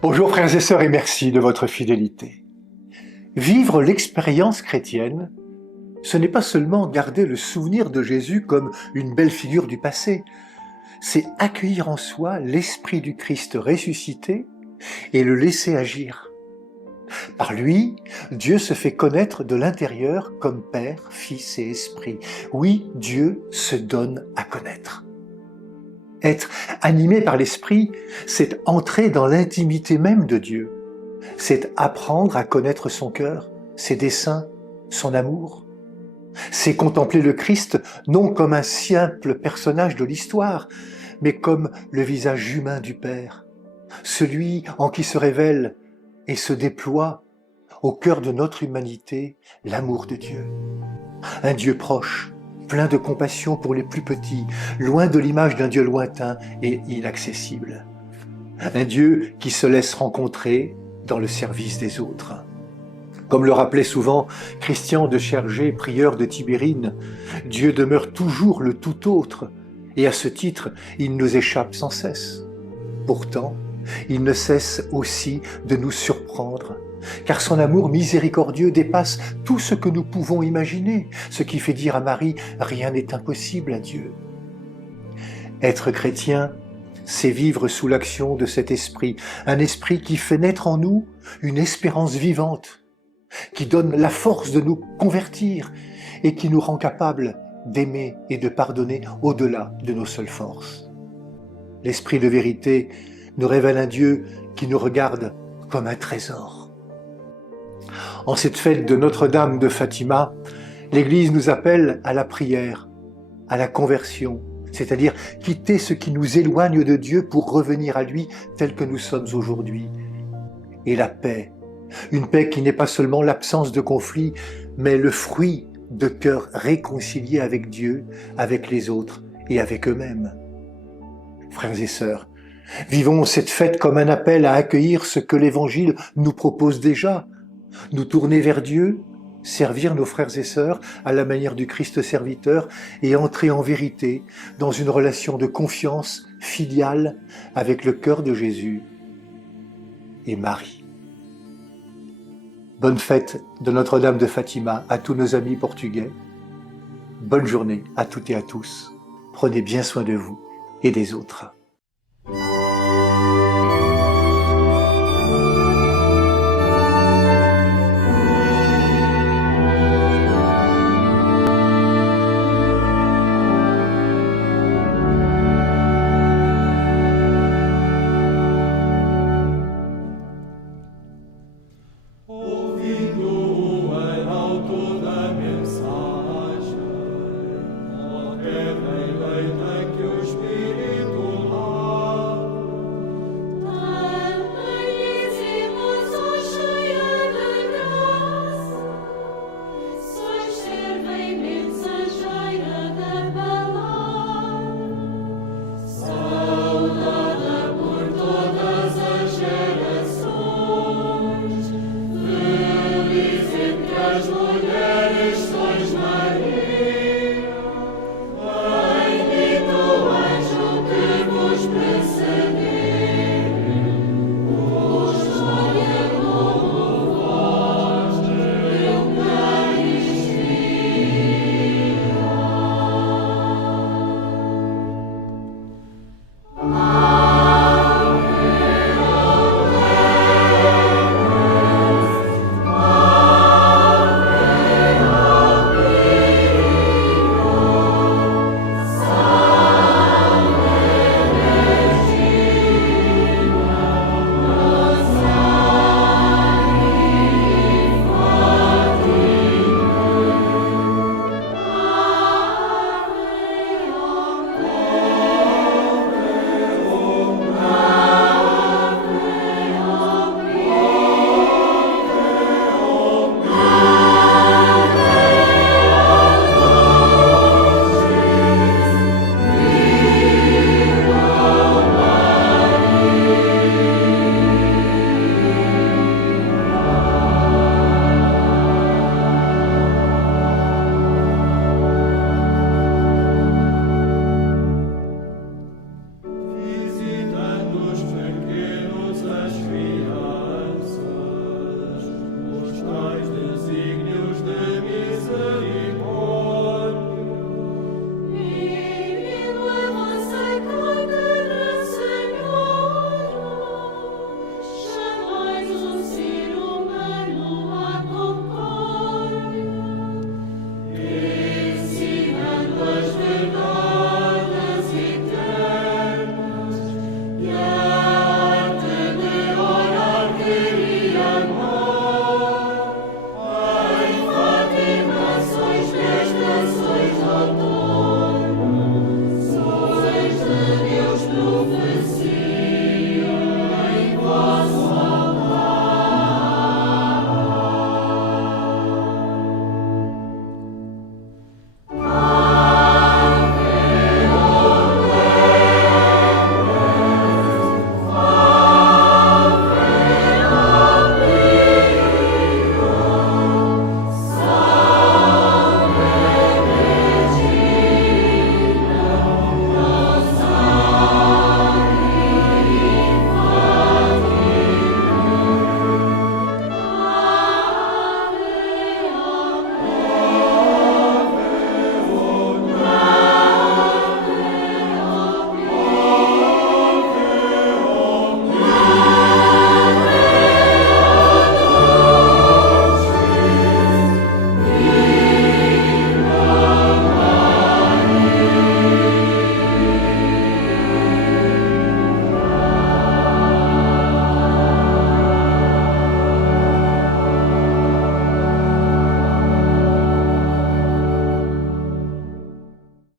Bonjour frères et sœurs et merci de votre fidélité. Vivre l'expérience chrétienne, ce n'est pas seulement garder le souvenir de Jésus comme une belle figure du passé, c'est accueillir en soi l'Esprit du Christ ressuscité et le laisser agir. Par lui, Dieu se fait connaître de l'intérieur comme Père, Fils et Esprit. Oui, Dieu se donne à connaître. Être animé par l'Esprit, c'est entrer dans l'intimité même de Dieu. C'est apprendre à connaître son cœur, ses desseins, son amour. C'est contempler le Christ non comme un simple personnage de l'histoire, mais comme le visage humain du Père, celui en qui se révèle et se déploie au cœur de notre humanité l'amour de Dieu. Un Dieu proche, plein de compassion pour les plus petits, loin de l'image d'un Dieu lointain et inaccessible. Un Dieu qui se laisse rencontrer dans le service des autres. Comme le rappelait souvent Christian de Chergé, prieur de Tibérine, Dieu demeure toujours le tout autre, et à ce titre, il nous échappe sans cesse. Pourtant, il ne cesse aussi de nous surprendre, car son amour miséricordieux dépasse tout ce que nous pouvons imaginer, ce qui fait dire à Marie « rien n'est impossible à Dieu ». Être chrétien, c'est vivre sous l'action de cet esprit, un esprit qui fait naître en nous une espérance vivante, qui donne la force de nous convertir et qui nous rend capables d'aimer et de pardonner au-delà de nos seules forces. L'esprit de vérité nous révèle un Dieu qui nous regarde comme un trésor. En cette fête de Notre-Dame de Fatima, l'Église nous appelle à la prière, à la conversion, c'est-à-dire quitter ce qui nous éloigne de Dieu pour revenir à lui tel que nous sommes aujourd'hui. Et la paix, une paix qui n'est pas seulement l'absence de conflit, mais le fruit de cœurs réconciliés avec Dieu, avec les autres et avec eux-mêmes. Frères et sœurs, vivons cette fête comme un appel à accueillir ce que l'Évangile nous propose déjà, nous tourner vers Dieu, servir nos frères et sœurs à la manière du Christ serviteur et entrer en vérité dans une relation de confiance filiale avec le cœur de Jésus et Marie. Bonne fête de Notre-Dame de Fatima à tous nos amis portugais. Bonne journée à toutes et à tous. Prenez bien soin de vous et des autres.